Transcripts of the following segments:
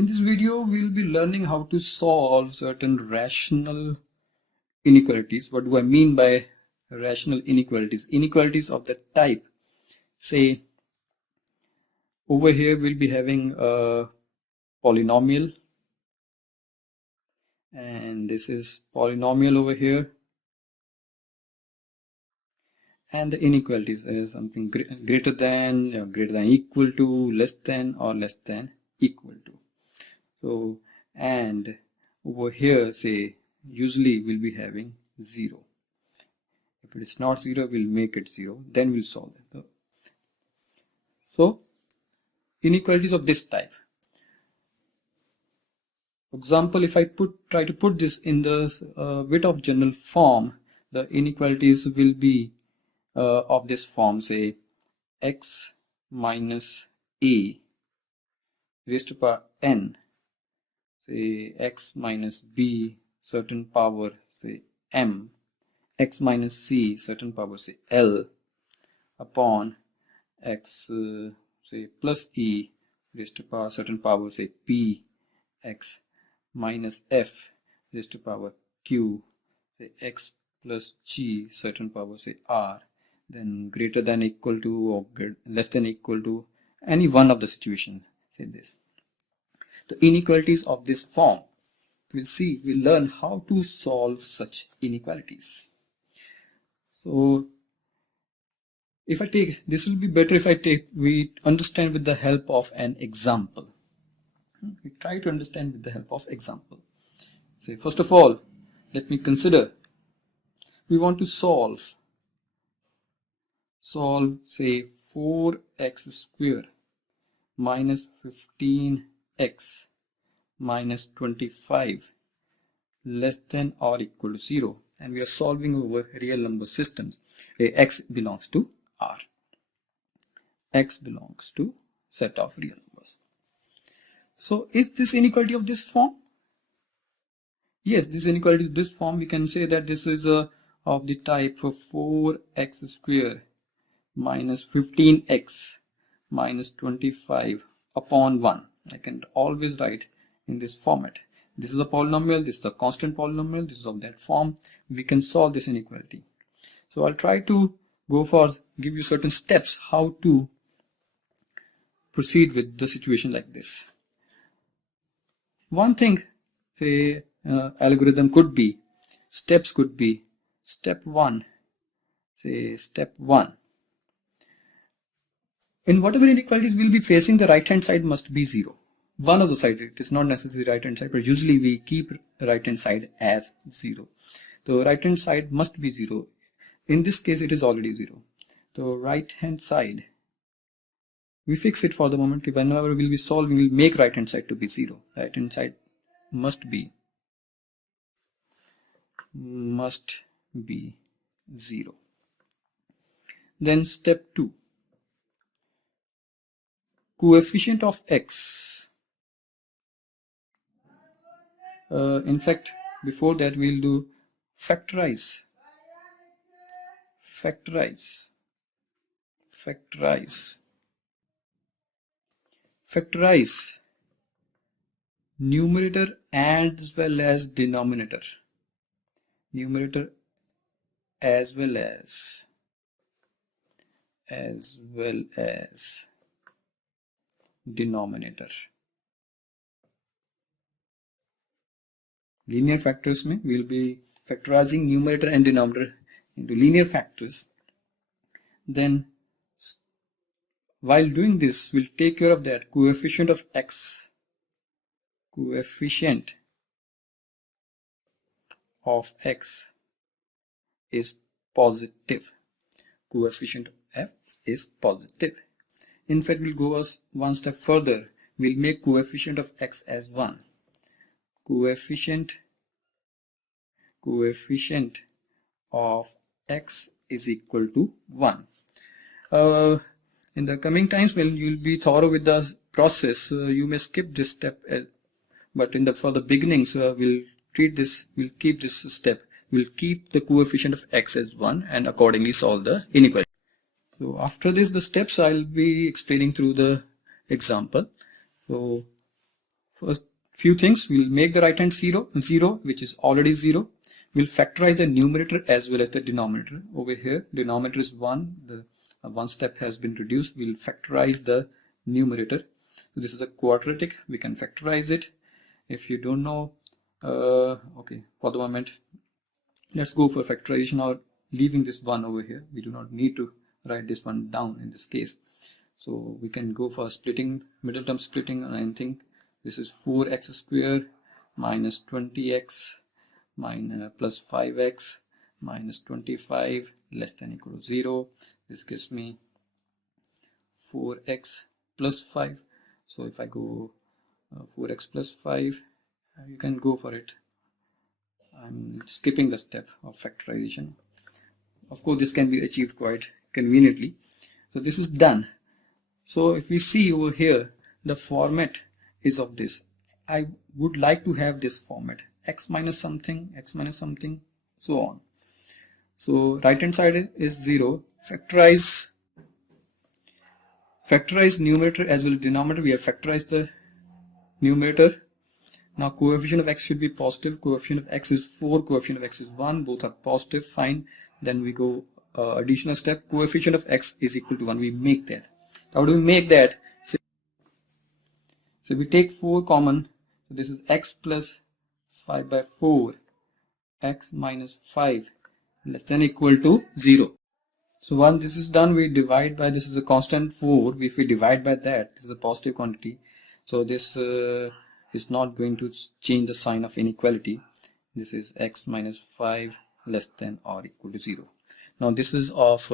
In this video, we'll be learning how to solve certain rational inequalities. What do I mean by rational inequalities? Inequalities of the type, say, over here we'll be having a polynomial, and this is polynomial over here, and the inequalities is something greater than, equal to, less than, or less than equal to. So, and over here, say, usually we'll be having 0. If it is not 0, we'll make it 0, then we'll solve it. So, inequalities of this type. For example, if I try to put this in the bit of general form, the inequalities will be of this form, say, x minus a raised to power n, say x minus b certain power, say m, x minus c certain power, say l, upon x say plus e raised to power certain power, say p, x minus f raised to power q, say x plus g certain power, say r, then greater than equal to or less than equal to any one of the situations, say this. The inequalities of this form, we'll learn how to solve such inequalities. So if I take, this will be better if we understand with the help of an example. We try to understand with the help of example. So first of all, let me consider, we want to solve say 4x square minus 15x minus 25 less than or equal to 0, and we are solving over real number systems where x belongs to R. X belongs to set of real numbers. So is this inequality of this form? Yes, this inequality of this form, we can say that this is of the type of 4x square minus 15x minus 25 upon 1. I can always write in this format. This is a polynomial, this is a constant polynomial, this is of that form. We can solve this inequality. So I'll try to give you certain steps how to proceed with the situation like this. One thing, say, algorithm could be, steps could be, step 1, say step 1. In whatever inequalities we'll be facing, the right hand side must be 0. One of the side, it is not necessarily right hand side, but usually we keep right hand side as 0. The right hand side must be 0. In this case, it is already 0. The right hand side, we fix it for the moment. Whenever we'll be solving, we'll make right hand side to be 0. Right hand side must be 0. Then step 2. Coefficient of x. In fact, before that we'll do factorize. Factorize numerator as well as denominator. Numerator as well as denominator. Linear factors में we'll be factorizing numerator and denominator into linear factors. Then while doing this, we'll take care of that coefficient of x. Coefficient of x is positive. Coefficient of f is positive. In fact, we'll go one step further. We'll make coefficient of x as 1. Coefficient of x is equal to 1. In the coming times, when you'll be thorough with the process, you may skip this step, but for the beginnings, we'll keep this step. We'll keep the coefficient of x as 1 and accordingly solve the inequality. So after this, the steps I'll be explaining through the example. So First few things, we'll make the right hand 0, which is already 0. We'll factorize the numerator as well as the denominator. Over here, denominator is 1. The one step has been reduced. We'll factorize the numerator. So this is a quadratic. We can factorize it. If you don't know, okay, for the moment, let's go for factorization or leaving this 1 over here. We do not need to write this one down in this case. So we can go for splitting, middle term splitting or anything. This is 4x squared minus 20x minus plus 5x minus 25 less than equal to 0. This gives me 4x plus 5. So if I go 4x plus 5, you can go for it. I'm skipping the step of factorization. Of course, this can be achieved quite conveniently. So this is done. So if we see over here, the format is of this. I would like to have this format: x minus something, so on. So right hand side is 0. Factorize numerator as well as denominator. We have factorized the numerator. Now coefficient of x should be positive. Coefficient of x is 4, coefficient of x is 1. Both are positive, fine. Then we go additional step. Coefficient of x is equal to 1. We make that. How do we make that? So we take 4 common. So this is x plus 5 by 4, x minus 5 less than equal to 0. So once this is done, we divide by, this is a constant 4. If we divide by that, this is a positive quantity. So this is not going to change the sign of inequality. This is x minus 5 less than or equal to 0. Now this is of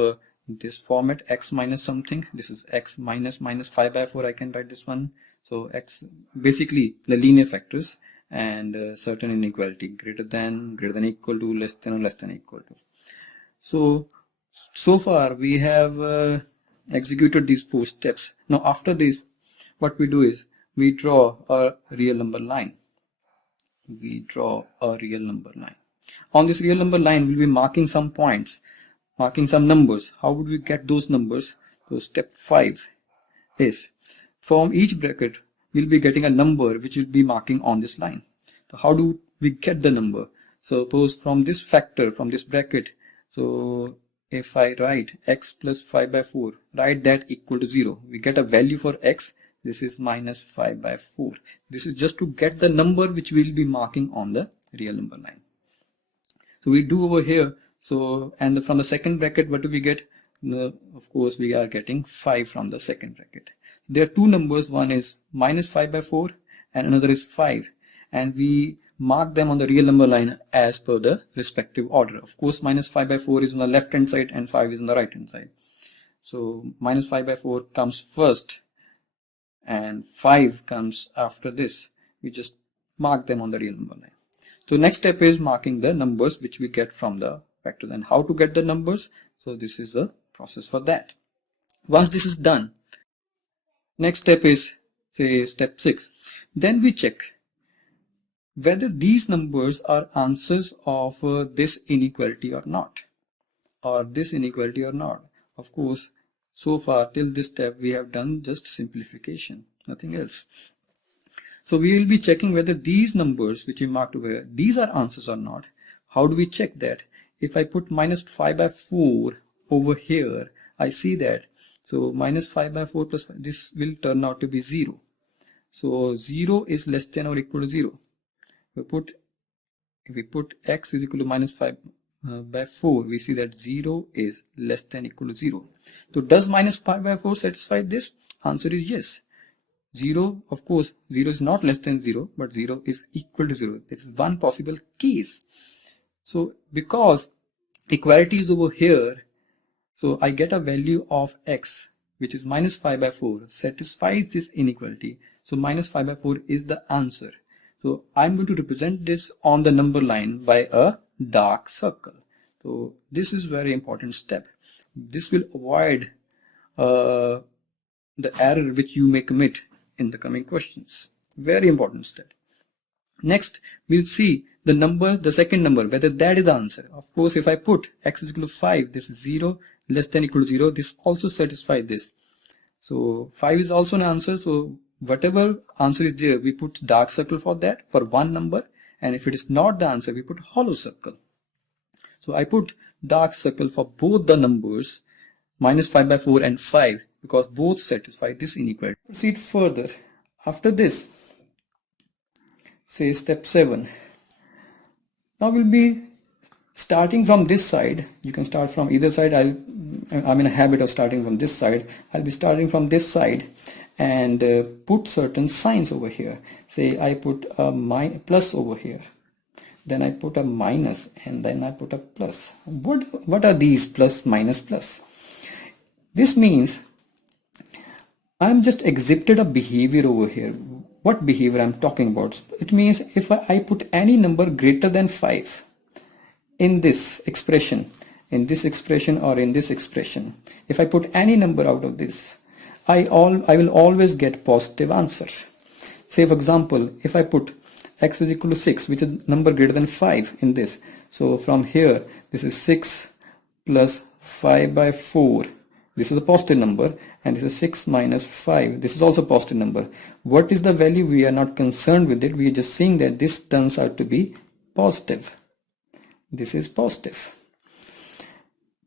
this format, x minus something. This is x minus 5 by 4. I can write this one. So x, basically the linear factors and certain inequality, greater than, equal to, less than or less than equal to. So far we have executed these 4 steps. Now after this, what we do is we draw a real number line. On this real number line, we'll be marking some points, marking some numbers. How would we get those numbers? So step 5 is, from each bracket we'll be getting a number which will be marking on this line. So how do we get the number? Suppose from this factor, from this bracket, so if I write x plus 5 by 4, write that equal to 0, we get a value for x. This is minus 5 by 4. This is just to get the number which we'll be marking on the real number line. So we do over here. So, and from the second bracket, what do we get? Of course, we are getting 5 from the second bracket. There are two numbers. One is minus 5 by 4 and another is 5. And we mark them on the real number line as per the respective order. Of course, minus 5 by 4 is on the left hand side and 5 is on the right hand side. So minus 5 by 4 comes first and 5 comes after this. We just mark them on the real number line. So next step is marking the numbers which we get from the vectors. And how to get the numbers? So this is the process for that. Once this is done, next step is, say, step 6. Then we check whether these numbers are answers of this inequality or not, Of course, so far till this step we have done just simplification, nothing else. So we will be checking whether these numbers which we marked over here, these are answers or not. How do we check that? If I put minus 5 by 4 over here, I see that. So minus 5 by 4 plus 5, this will turn out to be 0. So 0 is less than or equal to 0. If we put x is equal to minus 5 by 4, we see that 0 is less than equal to 0. So does minus 5 by 4 satisfy this? Answer is yes. 0, of course, 0 is not less than 0, but 0 is equal to 0. This is one possible case. So because equality is over here, so I get a value of x, which is minus 5 by 4, satisfies this inequality. So minus 5 by 4 is the answer. So I'm going to represent this on the number line by a dark circle. So this is very important step. This will avoid the error which you may commit in the coming questions. Very important step. Next, we'll see the number, the second number, whether that is the answer. Of course, if I put x is equal to 5, this is 0, less than equal to 0, this also satisfies this. So 5 is also an answer, so whatever answer is there, we put dark circle for that for one number, and if it is not the answer, we put hollow circle. So I put dark circle for both the numbers -5/4 and 5 because both satisfy this inequality. Proceed further. After this, say step 7. Now we'll be starting from this side. You can start from either side. I'm in a habit of starting from this side. I'll be starting from this side and put certain signs over here. Say I put a plus over here, then I put a minus, and then I put a plus. What are these plus, minus, plus? This means I'm just exhibited a behavior over here. What behavior I'm talking about? It means if I put any number greater than 5 in this expression, or in this expression, if I put any number out of this, I will always get positive answer. Say for example, if I put x is equal to 6, which is number greater than 5 in this, so from here this is 6 plus 5/4, this is a positive number, and this is 6 minus 5, this is also a positive number. What is the value? We are not concerned with it, we are just saying that this turns out to be positive. This is positive.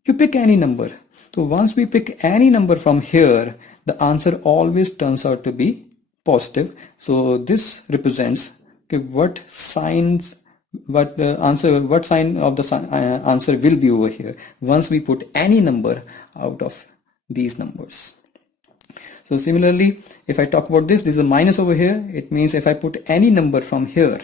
You pick any number. So once we pick any number from here, the answer always turns out to be positive. So this represents what sign of the answer will be over here once we put any number out of these numbers. So similarly, if I talk about this is a minus over here. It means if I put any number from here,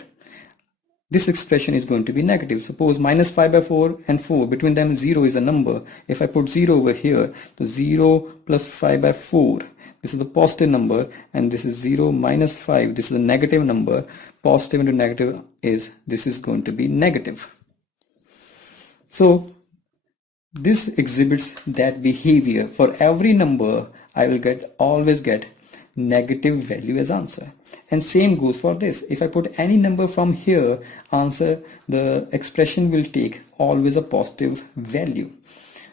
this expression is going to be negative. Suppose -5/4 and 4, between them 0 is a number. If I put 0 over here, so 0 plus 5/4, this is the positive number, and this is 0 minus 5, this is a negative number. Positive into negative this is going to be negative. So this exhibits that behavior. For every number, I will always get negative value as answer. And same goes for this. If I put any number from here, the expression will take always a positive value.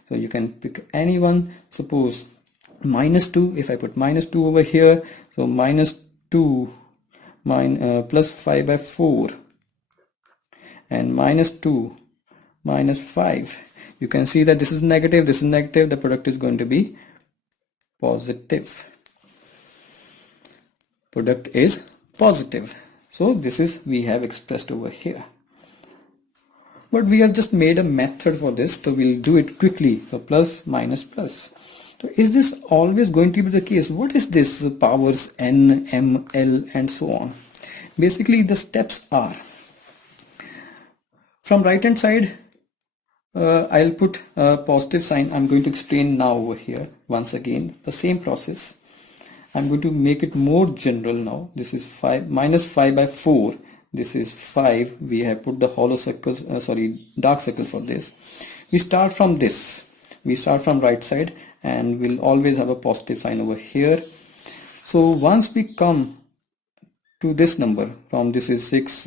So you can pick any one. Suppose -2. If I put -2 over here, so -2 plus 5/4 and -2 minus 5. You can see that this is negative, this is negative. The product is going to be positive. Product is positive. So this is we have expressed over here. But we have just made a method for this, so we'll do it quickly. So plus, minus, plus. So is this always going to be the case? What is this powers n, m, l, and so on? Basically the steps are, from right hand side, I'll put a positive sign. I'm going to explain now over here once again the same process. I'm going to make it more general now. This is 5 minus 5/4. This is 5. We have put the hollow circles, dark circle for this. We start from this. We start from right side, and we'll always have a positive sign over here. So once we come to this number, from this is 6,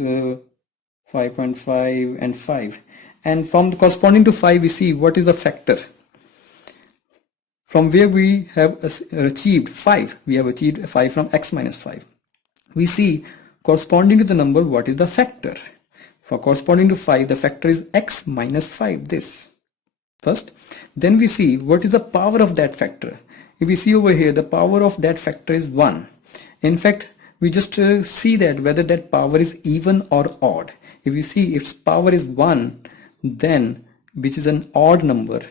5.5 and 5. And from the corresponding to 5, we see what is the factor. From where we have achieved 5, we have achieved 5 from x minus 5. We see corresponding to the number what is the factor. For corresponding to 5, the factor is x minus 5, this first. Then we see what is the power of that factor. If we see over here, the power of that factor is 1. In fact, we just see that whether that power is even or odd. If we see its power is 1, then which is an odd number,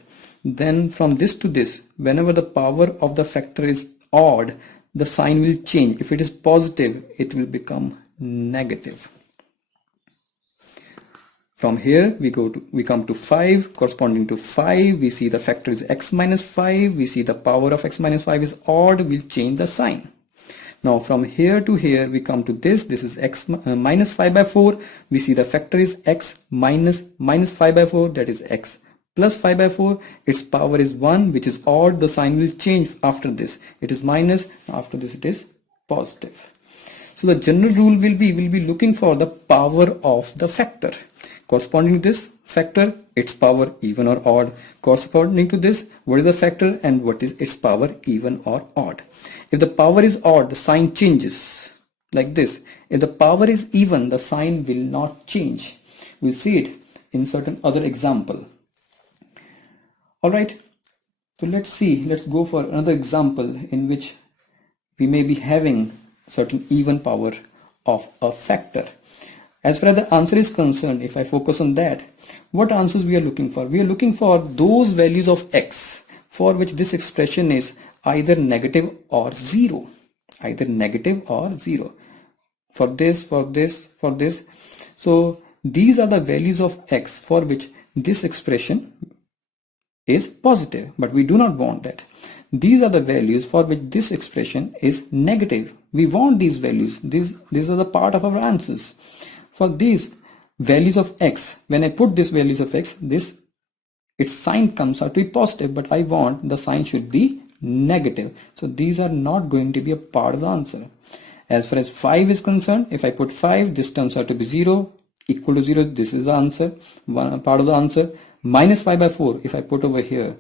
then from this to this, whenever the power of the factor is odd, the sign will change. If it is positive, it will become negative. From here we come to 5. Corresponding to 5, we see the factor is x minus 5. We see the power of x minus 5 is odd. We'll change the sign. Now from here to here we come to this. This is x minus 5/4. We see the factor is x minus 5/4. That is x plus 5/4. Its power is 1, which is odd. The sign will change after this. It is minus. After this it is positive. So the general rule will be looking for the power of the factor. Corresponding to this, factor? Its power even or odd. Corresponding to this, what is the factor and what is its power even or odd? If the power is odd, the sign changes like this. If the power is even, the sign will not change. We'll see it in certain other example. Alright, so let's go for another example in which we may be having certain even power of a factor. As far as the answer is concerned, if I focus on that, what answers we are looking for? We are looking for those values of x for which this expression is either negative or zero. Either negative or zero. For this. So these are the values of x for which this expression is positive, but we do not want that. These are the values for which this expression is negative. We want these values. These are the part of our answers. For these values of x, when I put these values of x, its sign comes out to be positive, but I want the sign should be negative. So these are not going to be a part of the answer. As far as 5 is concerned, if I put 5, this turns out to be 0, equal to 0, this is the answer, one part of the answer. Minus 5 by 4, if I put over here,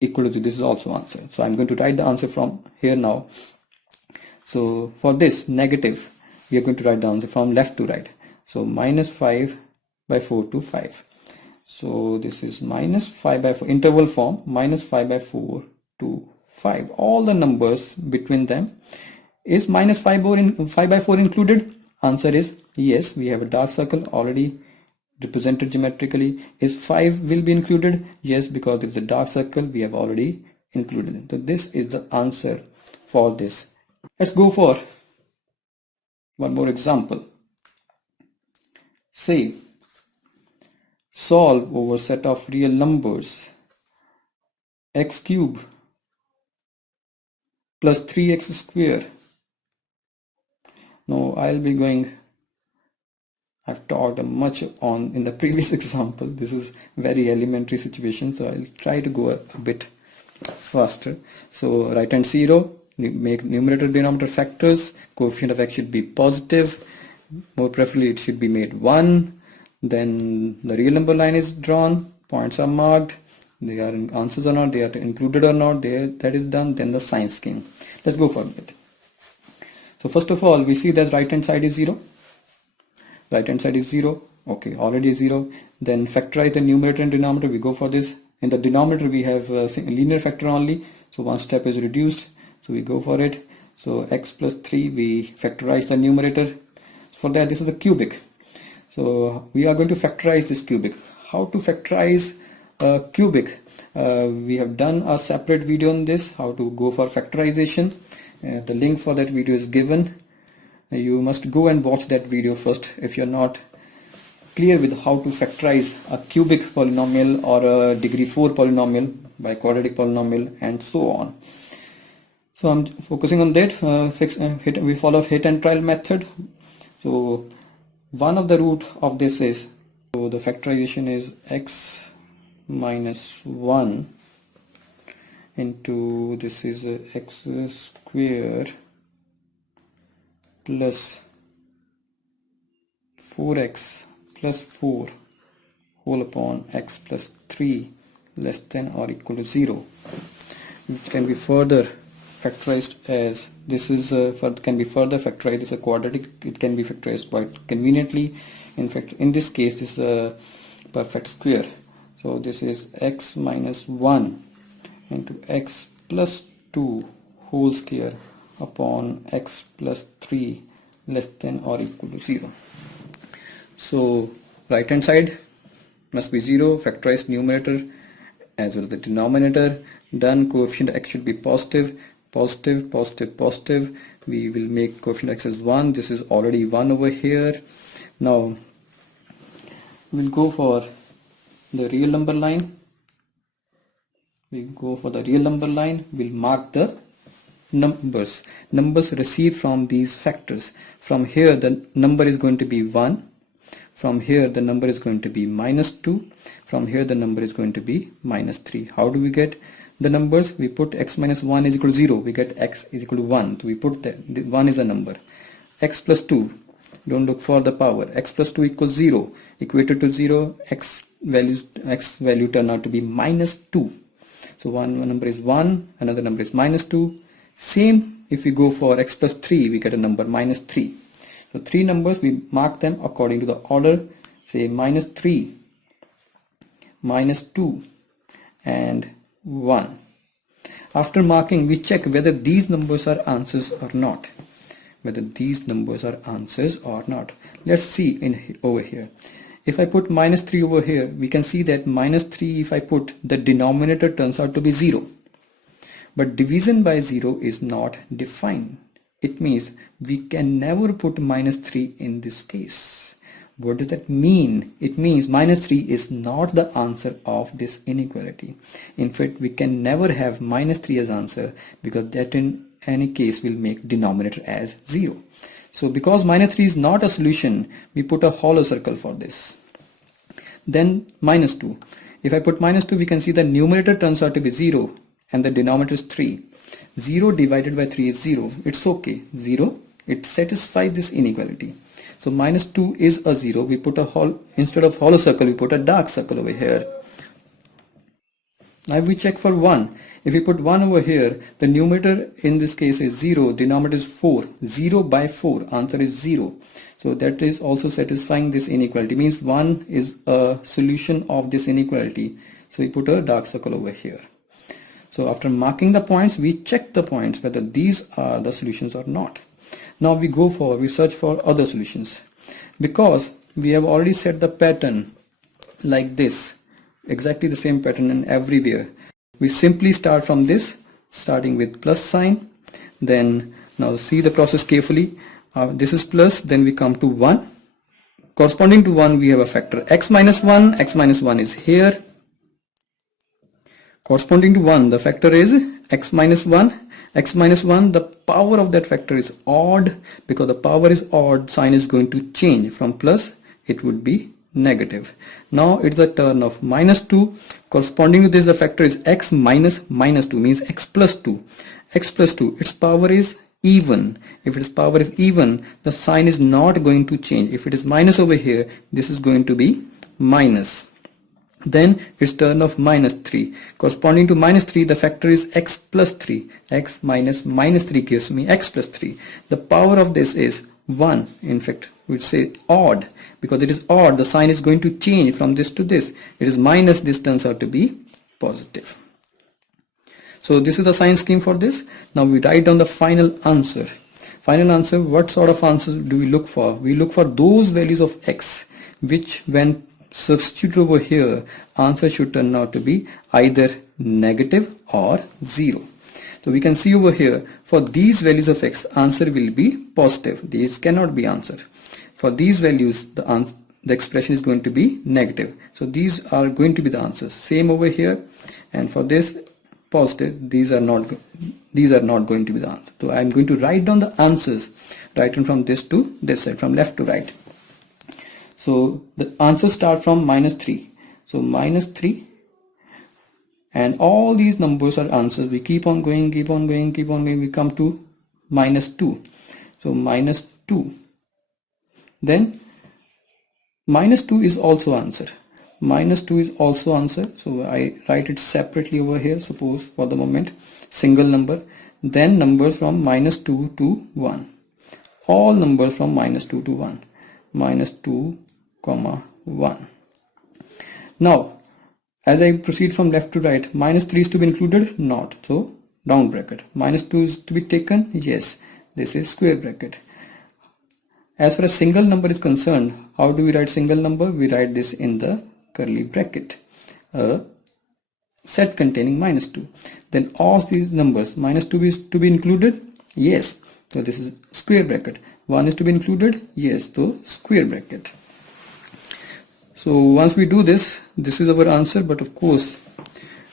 equal to 0, this is also answer. So I'm going to write the answer from here now. So for this negative, we are going to write the answer from left to right. So minus 5 by 4 to 5. So this is minus 5 by 4, interval form, minus 5 by 4 to 5. All the numbers between them. Is minus 5 by 4 included? Answer is yes. We have a dark circle already represented geometrically. Is 5 will be included? Yes, because it's a dark circle we have already included it. So this is the answer for this. Let's go for one more example. Say, solve over set of real numbers x cube plus 3x square. Now I've talked much on in the previous example. This is very elementary situation, so I'll try to go a bit faster. So right hand 0, make numerator denominator factors, coefficient of x should be positive, more preferably it should be made 1. Then the real number line is drawn, points are marked, they are answers or not, they are included or not, that is done. Then the sign scheme. Let's go for it. So first of all, we see that right hand side is 0. Right hand side is 0. Okay, already 0. Then factorize the numerator and denominator. We go for this. In the denominator we have a linear factor only, so one step is reduced, so we go for it. So x plus 3, we factorize the numerator. For that, this is the cubic. So we are going to factorize this cubic. How to factorize a cubic? We have done a separate video on this, how to go for factorization. The link for that video is given. You must go and watch that video first if you're not clear with how to factorize a cubic polynomial or a degree 4 polynomial by quadratic polynomial and so on. So I'm focusing on that. We follow hit and trial method. So one of the root of this is, so the factorization is x minus 1 into this is x square plus 4x plus 4 whole upon x plus 3 less than or equal to 0, which can be further factorized as this is can be further factorized as a quadratic. It can be factorized quite conveniently. In fact, in this case, this is a perfect square. So this is x minus 1 into x plus 2 whole square upon x plus 3 less than or equal to 0. So right hand side must be 0, factorize numerator as well as the denominator. Done. Coefficient x should be positive, positive, positive, positive. We will make coefficient x as 1. This is already 1 over here. Now we'll go for the real number line. We'll mark the numbers received from these factors. From here the number is going to be 1, from here the number is going to be minus 2, from here the number is going to be minus 3. How do we get the numbers? We put x minus 1 is equal to 0, we get x is equal to 1, so we put that 1 is a number. X plus 2, don't look for the power. X plus 2 equals 0, equated to 0, x value turn out to be minus 2. So one number is 1, another number is minus 2. Same if we go for x plus 3, we get a number minus 3. So three numbers, we mark them according to the order, say minus 3, minus 2 and 1. After marking, we check whether these numbers are answers or not. Let's see over here. If I put minus 3 over here, we can see that minus 3, if I put, the denominator turns out to be 0. But division by 0 is not defined. It means we can never put minus 3 in this case. What does that mean? It means minus 3 is not the answer of this inequality. In fact, we can never have minus 3 as answer, because that in any case will make denominator as 0. So because minus 3 is not a solution, we put a hollow circle for this. Then minus 2. If I put minus 2, we can see the numerator turns out to be 0 and the denominator is 3. 0 divided by 3 is 0. It's okay. 0. It satisfies this inequality. So minus 2 is a 0. We put instead of hollow circle, we put a dark circle over here. Now we check for 1. If we put 1 over here, the numerator in this case is 0, denominator is 4. 0 by 4, answer is 0. So that is also satisfying this inequality. Means 1 is a solution of this inequality. So we put a dark circle over here. So after marking the points, we check the points whether these are the solutions or not. Now we search for other solutions. Because we have already set the pattern like this, exactly the same pattern in everywhere. We simply start from this, starting with plus sign. Then now see the process carefully. This is plus, then we come to 1. Corresponding to 1, we have a factor x minus 1. X minus 1 is here. Corresponding to 1, the factor is x minus 1. X minus 1, the power of that factor is odd. Because the power is odd, sign is going to change. From plus, it would be negative. Now it's the turn of minus 2. Corresponding to this, the factor is x minus minus 2, means x plus 2. X plus 2, its power is even. If its power is even, the sign is not going to change. If it is minus over here, this is going to be minus. Then its turn of minus 3. Corresponding to minus 3, the factor is x plus 3. X minus minus 3 gives me x plus 3. The power of this is 1. In fact, we would say odd. Because it is odd, the sign is going to change from this to this. It is minus, this turns out to be positive. So this is the sign scheme for this. Now we write down the final answer. Final answer, what sort of answers do we look for? We look for those values of x which, when substitute over here, answer should turn out to be either negative or 0. So we can see over here, for these values of x, answer will be positive. These cannot be answer. For these values, the expression is going to be negative. So these are going to be the answers. Same over here, and for this positive, these are not going to be the answer. So I am going to write down the answers, written from this to this side, from left to right. So the answers start from minus 3. So minus 3, and all these numbers are answers. We keep on going, we come to minus 2. So minus 2. Then minus 2 is also answer. Minus 2 is also answer. So I write it separately over here, suppose for the moment, single number. Then numbers from minus 2 to 1. All numbers from minus 2 to 1. Minus 2, 1. Now as I proceed from left to right, minus 3 is to be included? Not. So round bracket. Minus 2 is to be taken? Yes. This is square bracket. As far as single number is concerned, how do we write single number? We write this in the curly bracket. A set containing minus 2. Then all these numbers, minus 2 is to be included? Yes. So this is square bracket. 1 is to be included? Yes. So square bracket. So once we do this, this is our answer. But of course,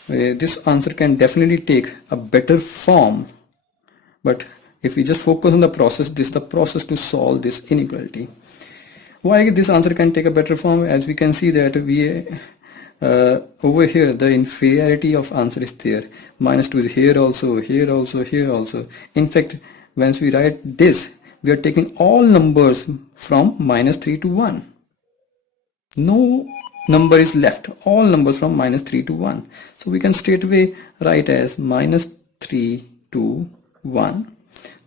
this answer can definitely take a better form. But if we just focus on the process, this is the process to solve this inequality. Why this answer can take a better form? As we can see that we over here, the inferiority of answer is there. Minus 2 is here also, here also, here also. In fact, once we write this, we are taking all numbers from -3 to 1. No number is left, all numbers from -3 to 1. So we can straight away write as -3 to 1.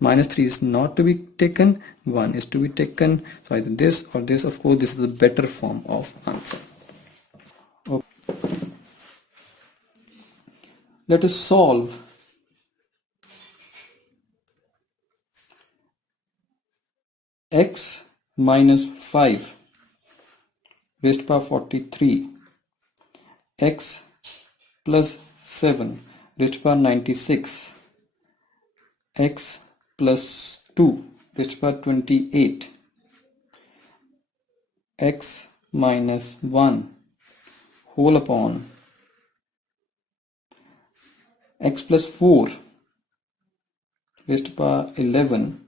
-3 is not to be taken, 1 is to be taken. So either this or this. Of course, this is the better form of answer. Okay. Let us solve x minus 5 raised to power 43, x plus 7 raised to power 96, x plus 2 raised to power 28, x minus 1 whole upon x plus 4 raised to power 11,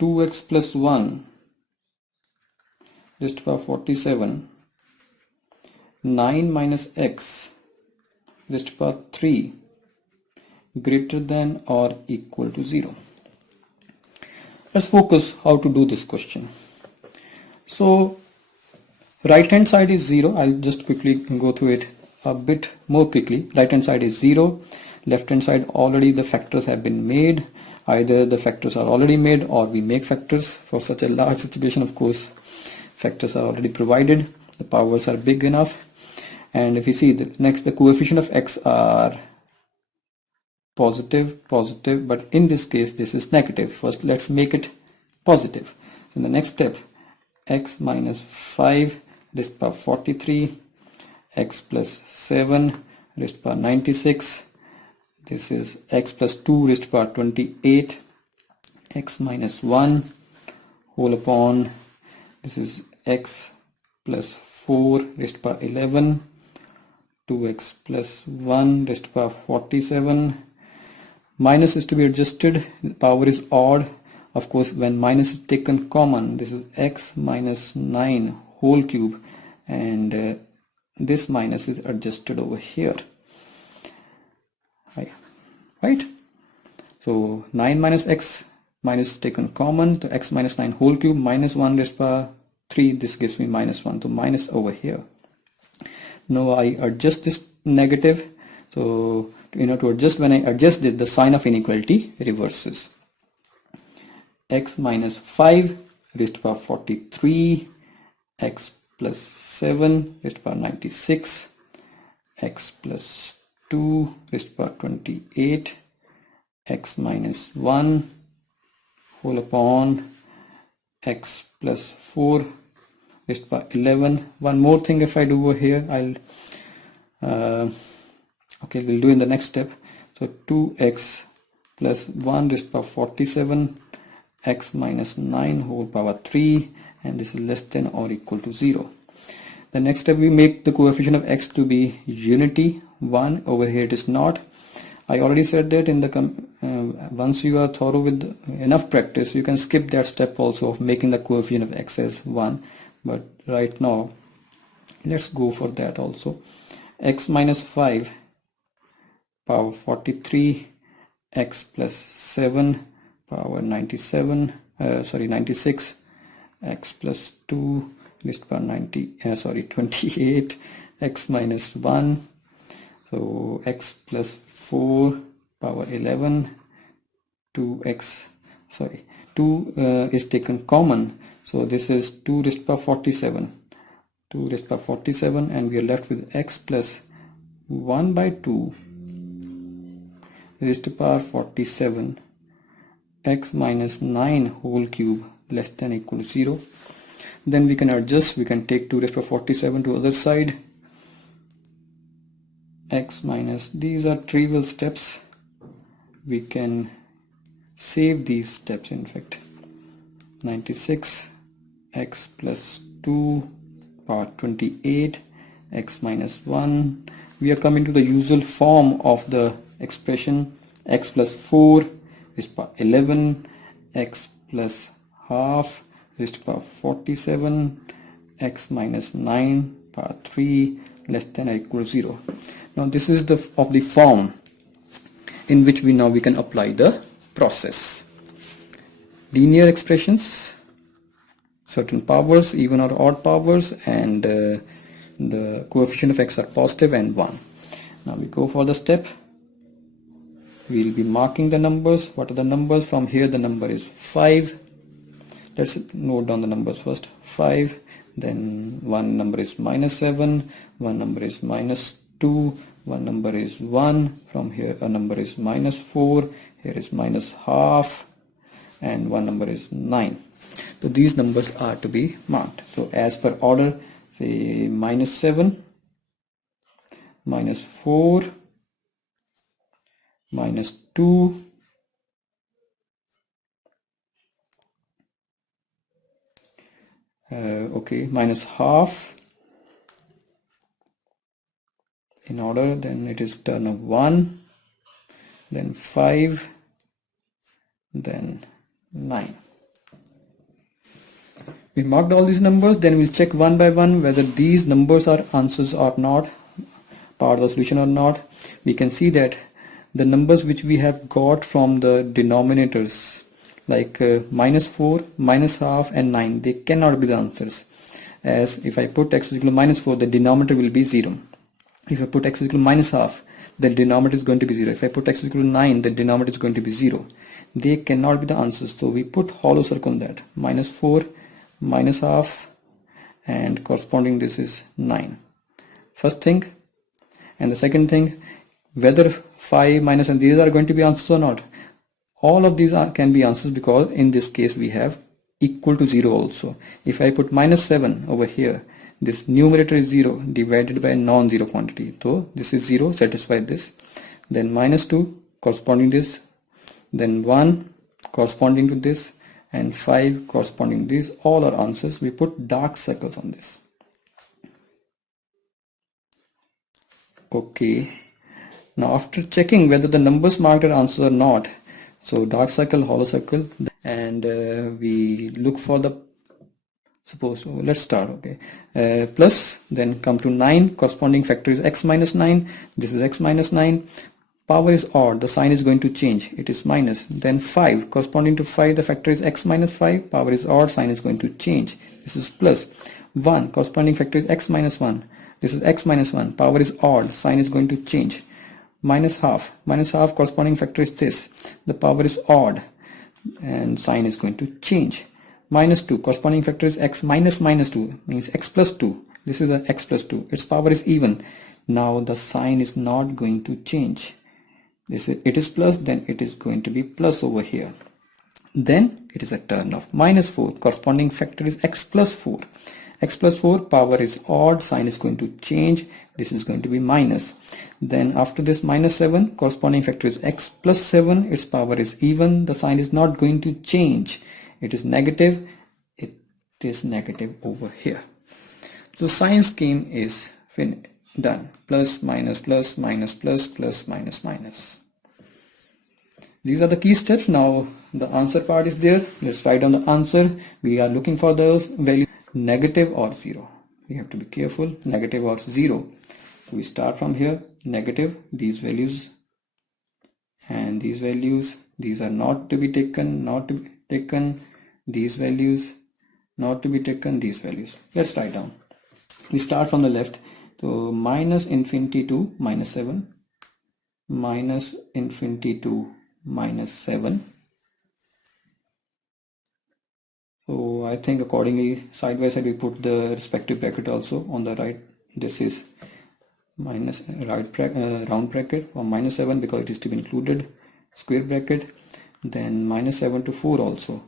2x plus 1 raised to power 47, 9 minus x raised to power 3 greater than or equal to 0. Let's focus how to do this question. So right hand side is 0. I'll just quickly go through it a bit more quickly. Right hand side is 0. Left hand side already the factors have been made. Either the factors are already made or we make factors. For such a large situation, of course, factors are already provided. The powers are big enough. And if you see the coefficient of x are positive, but in this case this is negative. First let's make it positive. In the next step, x minus 5 raised to power 43, x plus 7 raised to power 96, this is x plus 2 raised to power 28, x minus 1 whole upon, this is x plus 4 raised to power 11, 2x plus 1 raised to power 47. Minus is to be adjusted, power is odd. Of course, when minus is taken common, this is x minus 9 whole cube, and this minus is adjusted over here. Right? So 9 minus x, minus taken common, so x minus 9 whole cube minus 1 raised to power 3, this gives me minus 1, so minus over here. Now I adjust this negative, so to adjust, when I adjust it, the sign of inequality reverses. X minus 5 raised to power 43, x plus 7 raised to power 96, x plus 2 raised to power 28, x minus 1 whole upon x plus 4 raised to power 11. One more thing if I do over here, okay, we'll do in the next step. So 2x plus 1 raised to power 47, x minus 9 whole power 3, and this is less than or equal to 0. The next step, we make the coefficient of x to be unity 1. Over here it is not. I already said that in the once you are thorough with enough practice, you can skip that step also of making the coefficient of x as 1. But right now, let's go for that also. X minus 5 power 43, x plus 7 power 96, x plus 2 raised to power 28, x minus 1, so x plus 4 power 11, 2 is taken common, so this is 2 raised to power 47, and we are left with x plus 1 by 2 raised to power 47, x minus 9 whole cube less than or equal to 0. Then we can adjust, we can take 2 raised to power 47 to other side, x minus, these are trivial steps, we can save these steps. In fact, 96, x plus 2 power 28, x minus 1. We are coming to the usual form of the expression, x plus 4 is power 11, x plus half raised to power 47, x minus 9 power 3 less than or equal to 0. Now this is the form in which we can apply the process. linear expressions, certain powers, even or odd powers, and the coefficient of x are positive and 1. Now we go for the step. We'll be marking the numbers. What are the numbers? From here the number is 5. Let's note down the numbers first. 5, then one number is -7, one number is -2, one number is 1, from here a number is -4, here is -half, and one number is 9. So these numbers are to be marked. So as per order, say -7, -4, -2, okay, -half. In order, then it is turn of 1, then 5, then 9. We marked all these numbers, then we'll check one by one whether these numbers are answers or not, part of the solution or not. We can see that the numbers which we have got from the denominators, like -4, -half, and 9, they cannot be the answers. As if I put x is equal to -4, the denominator will be 0. If I put x is equal to -half, the denominator is going to be 0. If I put x is equal to 9, the denominator is going to be 0. They cannot be the answers. So we put hollow circle on that. -4, -half, and corresponding this is 9. First thing. And the second thing, whether 5, minus, and these are going to be answers or not. All of these can be answers, because in this case we have equal to 0 also. If I put -7 over here, this numerator is 0 divided by a non-zero quantity. So this is 0, satisfy this. Then -2 corresponding this. Then 1 corresponding to this. And 5 corresponding to this. All are answers. We put dark circles on this. Okay. Now after checking whether the numbers marked are answers or not, so dark circle, hollow circle, and we look for the, suppose, let's start, okay, plus, then come to 9, corresponding factor is x minus 9, this is x minus 9, power is odd, the sign is going to change, it is minus, then 5, corresponding to 5, the factor is x minus 5, power is odd, sign is going to change, this is plus, 1, corresponding factor is x minus 1, this is x minus 1, power is odd, sign is going to change, -half, corresponding factor is this, the power is odd and sign is going to change. -2, corresponding factor is x minus -2, means x plus 2, this is a x plus 2, its power is even. Now the sign is not going to change. It is plus, then it is going to be plus over here. Then it is a turn of -4, corresponding factor is x plus 4. X plus 4, power is odd, sign is going to change, this is going to be minus. Then after this -7, corresponding factor is x plus 7, its power is even, the sign is not going to change, it is negative, it is negative over here. So sign scheme is done, plus, minus, plus, minus, plus, plus, minus, minus. These are the key steps. Now the answer part is there. Let's write down the answer. We are looking for those values, negative or 0. We have to be careful, negative or 0. So we start from here, negative, these values and these values, these are not to be taken, not to be taken, these values, not to be taken, these values. Let's write down. We start from the left. So minus infinity to -7, minus infinity to -7. So I think accordingly, side by side we put the respective bracket also on the right. This is minus round bracket for -7 because it is to be included, square bracket, then -7 to 4 also,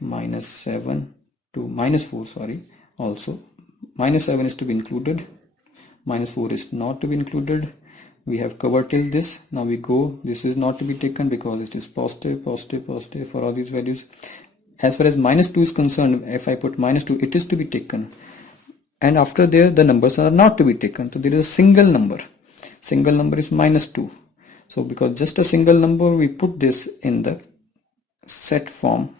-7 to -4, sorry, also -7 is to be included, -4 is not to be included. We have covered till this. Now we go, this is not to be taken because it is positive, positive, positive for all these values. As far as -2 is concerned, if I put -2, it is to be taken. And after there, the numbers are not to be taken. So there is a single number. Single number is -2. So because just a single number, we put this in the set form,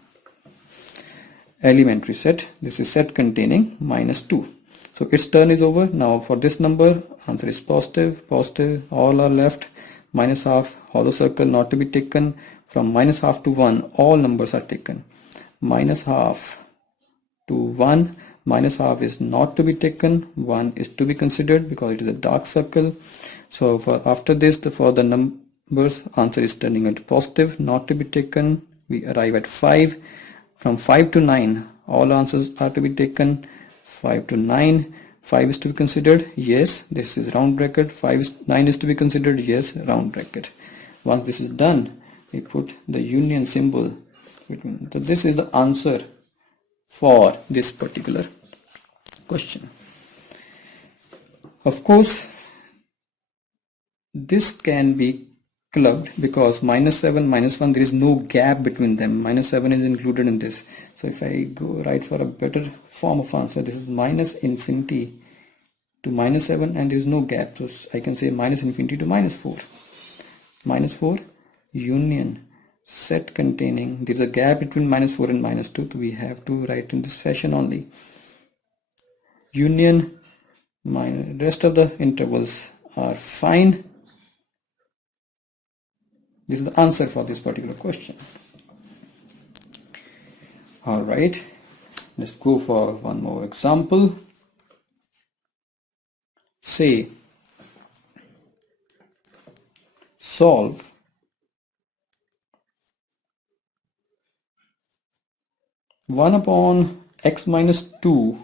elementary set. This is set containing -2. So its turn is over. Now for this number, answer is positive, positive, all are left, -half, hollow circle not to be taken. From -half to 1, all numbers are taken. minus half to 1. Minus half is not to be taken, 1 is to be considered because it is a dark circle. So for after this, for the numbers, answer is turning into positive, not to be taken. We arrive at 5. From 5 to 9, all answers are to be taken. 5 to 9, 5 is to be considered, yes, this is round bracket. 9 is to be considered, yes, round bracket. Once this is done, we put the union symbol between. So this is the answer for this particular question. Of course, this can be clubbed because -7, -1, there is no gap between them. -7 is included in this. So if I go right for a better form of answer, this is -infinity to -7 and there is no gap. So I can say -infinity to -4. -4 union set containing, there is a gap between -4 and -2, so we have to write in this fashion only. Union minus rest of the intervals are fine. This is the answer for this particular question. All right, let's go for one more example. Say, solve one upon x minus 2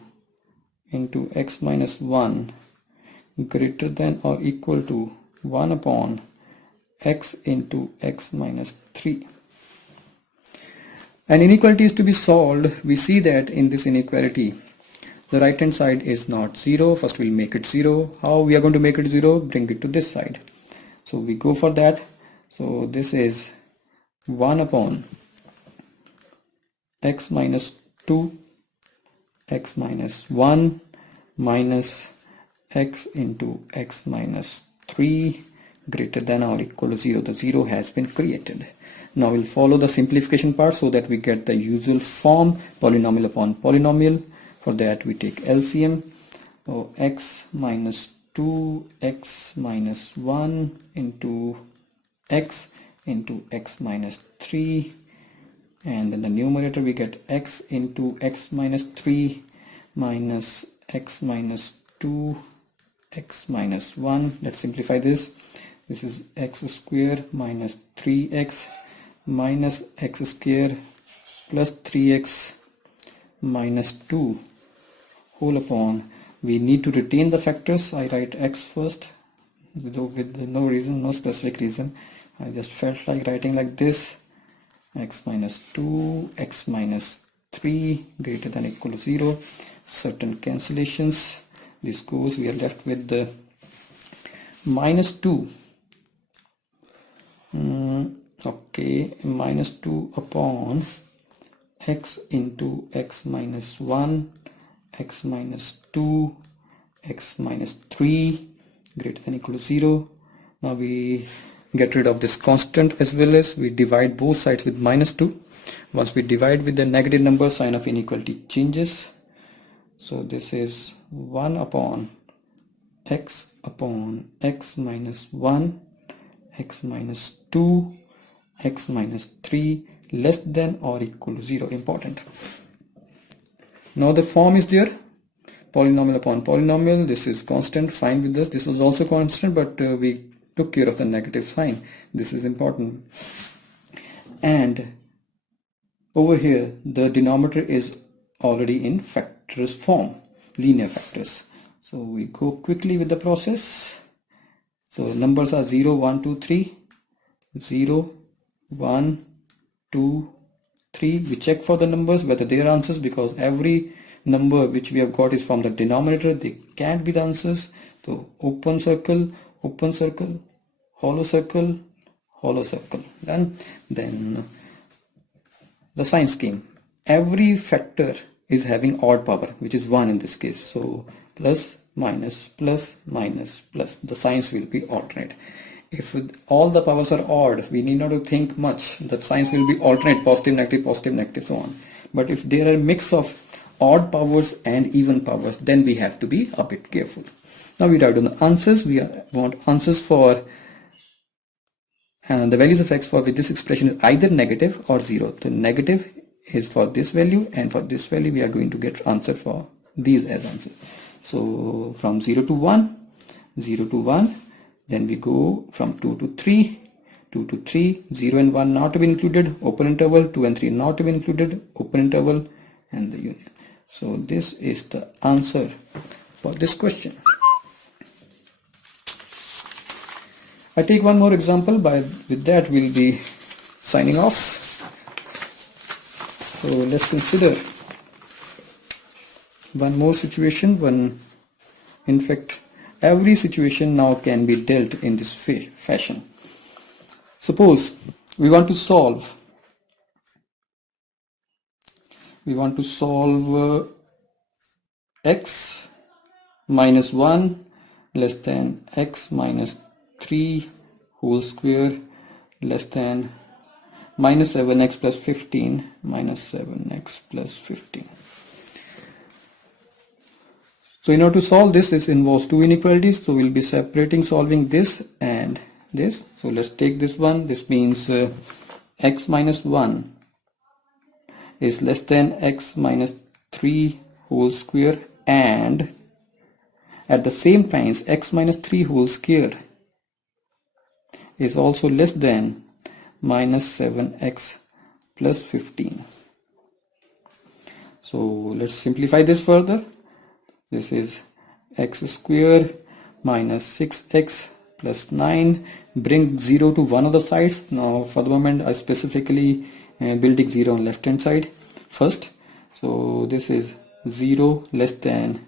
into x minus 1 greater than or equal to 1 upon x into x minus 3. An inequality is to be solved. We see that in this inequality the right hand side is not 0. First we'll make it 0. How we are going to make it 0? Bring it to this side. So we go for that. So this is 1 upon x minus 2 x minus 1 minus x into x minus 3 greater than or equal to 0. The 0 has been created. Now we'll follow the simplification part so that we get the usual form, polynomial upon polynomial. For that we take LCM. So x minus 2 x minus 1 into x minus 3, and in the numerator we get x into x minus 3 minus x minus 2 x minus 1. Let's simplify this. This is x square minus 3x minus x square plus 3x minus 2 whole upon, we need to retain the factors. I write x first with no reason, no specific reason. I just felt like writing like this. X minus 2 x minus 3 greater than or equal to 0. Certain cancellations, this goes, we are left with the minus 2. Okay, minus 2 upon x into x minus 1 x minus 2 x minus 3 greater than or equal to 0. Now we get rid of this constant as well as we divide both sides with minus 2. Once we divide with the negative number, sign of inequality changes. So this is 1 upon x minus 1 x minus 2 x minus 3 less than or equal to 0. Important. Now the form is there, polynomial upon polynomial. This is constant, fine with this. This was also constant, but we took care of the negative sign. This is important. And over here the denominator is already in factors form, linear factors. So we go quickly with the process. So numbers are 0 1 2 3 0 1 2 3. We check for the numbers whether they are answers, because every number which we have got is from the denominator. They can't be the answers. So open circle, hollow circle, hollow circle. Then the sign scheme. Every factor is having odd power, which is 1 in this case. So plus, minus, plus, minus, plus. The signs will be alternate. If all the powers are odd, we need not to think much. The signs will be alternate, positive, negative, so on. But if there are a mix of odd powers and even powers, then we have to be a bit careful. Now we write down the answers. We want answers for the values of x for which this expression is either negative or 0. The negative is for this value, and for this value we are going to get answer for these as answer. So from 0 to 1, 0 to 1, then we go from 2 to 3, 2 to 3, 0 and 1 not to be included, open interval, 2 and 3 not to be included, open interval, and the union. So this is the answer for this question. I take one more example, with that we'll be signing off. So let's consider one more situation. In fact, every situation now can be dealt in this fashion. Suppose we want to solve x minus 1 less than x minus 3 whole square less than minus 7x plus 15 minus 7x plus 15. So in order to solve this involves two inequalities, so we'll be solving this and this. So let's take this one. This means x minus 1 is less than x minus 3 whole square, and at the same time x minus 3 whole square is also less than minus 7x plus 15. So let's simplify this further. This is x square minus 6x plus 9. Bring 0 to one of the sides. Now for the moment I specifically building 0 on left hand side first. So this is 0 less than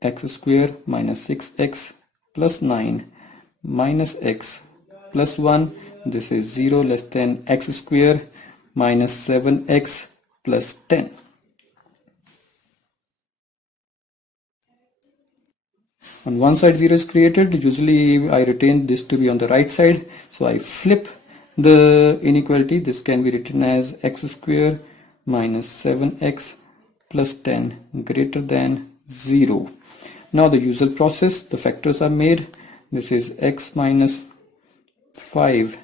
x square minus 6x plus 9 minus x plus 1. This is 0 less than x square minus 7x plus 10. On one side 0 is created. Usually I retain this to be on the right side, so I flip the inequality. This can be written as x square minus 7x plus 10 greater than 0. Now the usual process, the factors are made. This is x minus 5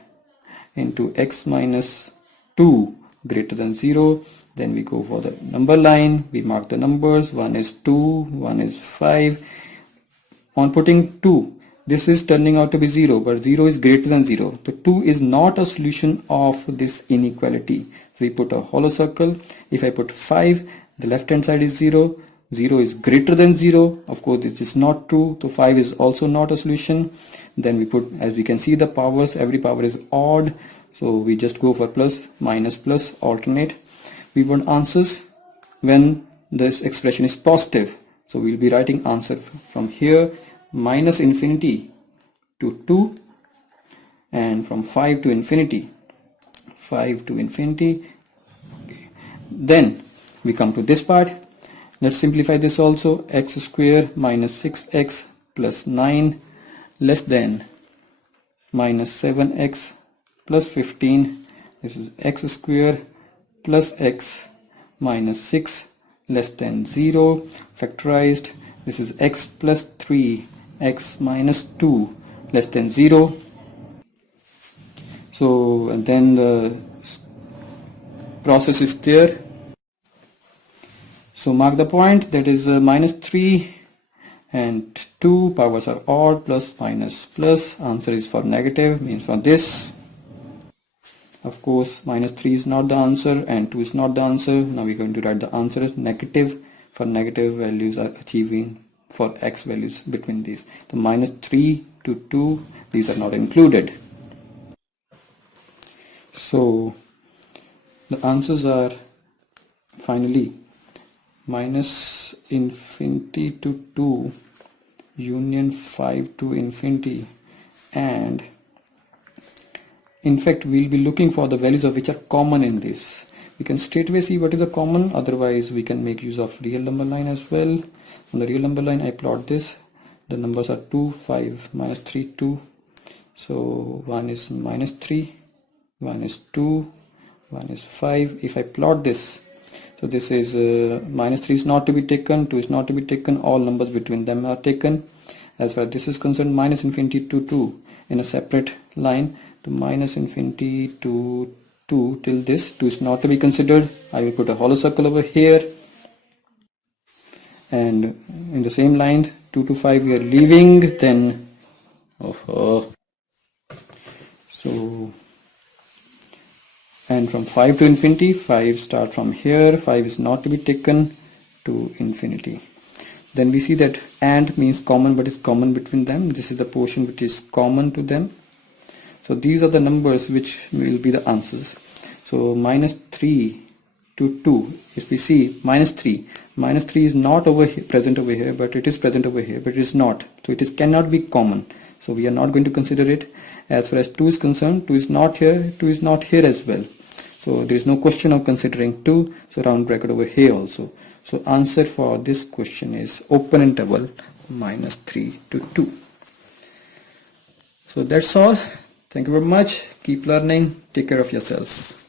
into x minus 2 greater than 0. Then we go for the number line. We mark the numbers. One is 2, one is 5. On putting 2, this is turning out to be 0, but 0 is greater than 0. So 2 is not a solution of this inequality. So we put a hollow circle. If I put 5, the left hand side is 0. 0 is greater than 0. Of course, this is not true. So 5 is also not a solution. Then we put, as we can see, the powers, every power is odd. So we just go for plus, minus, plus, alternate. We want answers when this expression is positive. So we'll be writing answer from here, minus infinity to 2, and from 5 to infinity, 5 to infinity. Okay. Then we come to this part. Let's simplify this also. X square minus 6x plus 9 less than minus 7x plus 15. This is x square plus x minus 6 less than 0. Factorized. This is x plus 3 x minus 2 less than 0. So and then the process is there. So mark the point, that is minus 3 and 2 powers are odd, plus minus plus. Answer is for negative, means for this. Of course minus 3 is not the answer and 2 is not the answer. Now we're going to write the answer as negative. For negative values are achieving for x values between these. The minus 3 to 2, these are not included. So the answers are finally minus infinity to 2, union 5 to infinity, and in fact we'll be looking for the values of which are common in this. We can straightaway see what is the common, otherwise we can make use of real number line as well. On the real number line I plot this. The numbers are 2, 5, minus 3, 2. So one is minus 3, one is 2, one is 5. If I plot this, so this is minus 3 is not to be taken, 2 is not to be taken, all numbers between them are taken. As far as this is concerned, minus infinity to 2 in a separate line, to minus infinity to 2 till this. 2 is not to be considered. I will put a hollow circle over here, and in the same lines 2 to 5 we are leaving. Then so, and from 5 to infinity, 5 start from here, 5 is not to be taken to infinity. Then we see that and means common, but is common between them. This is the portion which is common to them. So these are the numbers which will be the answers. So minus 3 to 2, if we see minus 3 is not over here, present over here, but it is present over here, but it is not. So it is cannot be common. So we are not going to consider it. As far as 2 is concerned, 2 is not here, 2 is not here as well. So there is no question of considering 2. So round bracket over here also. So answer for this question is open interval minus 3 to 2. So that's all. Thank you very much. Keep learning. Take care of yourself.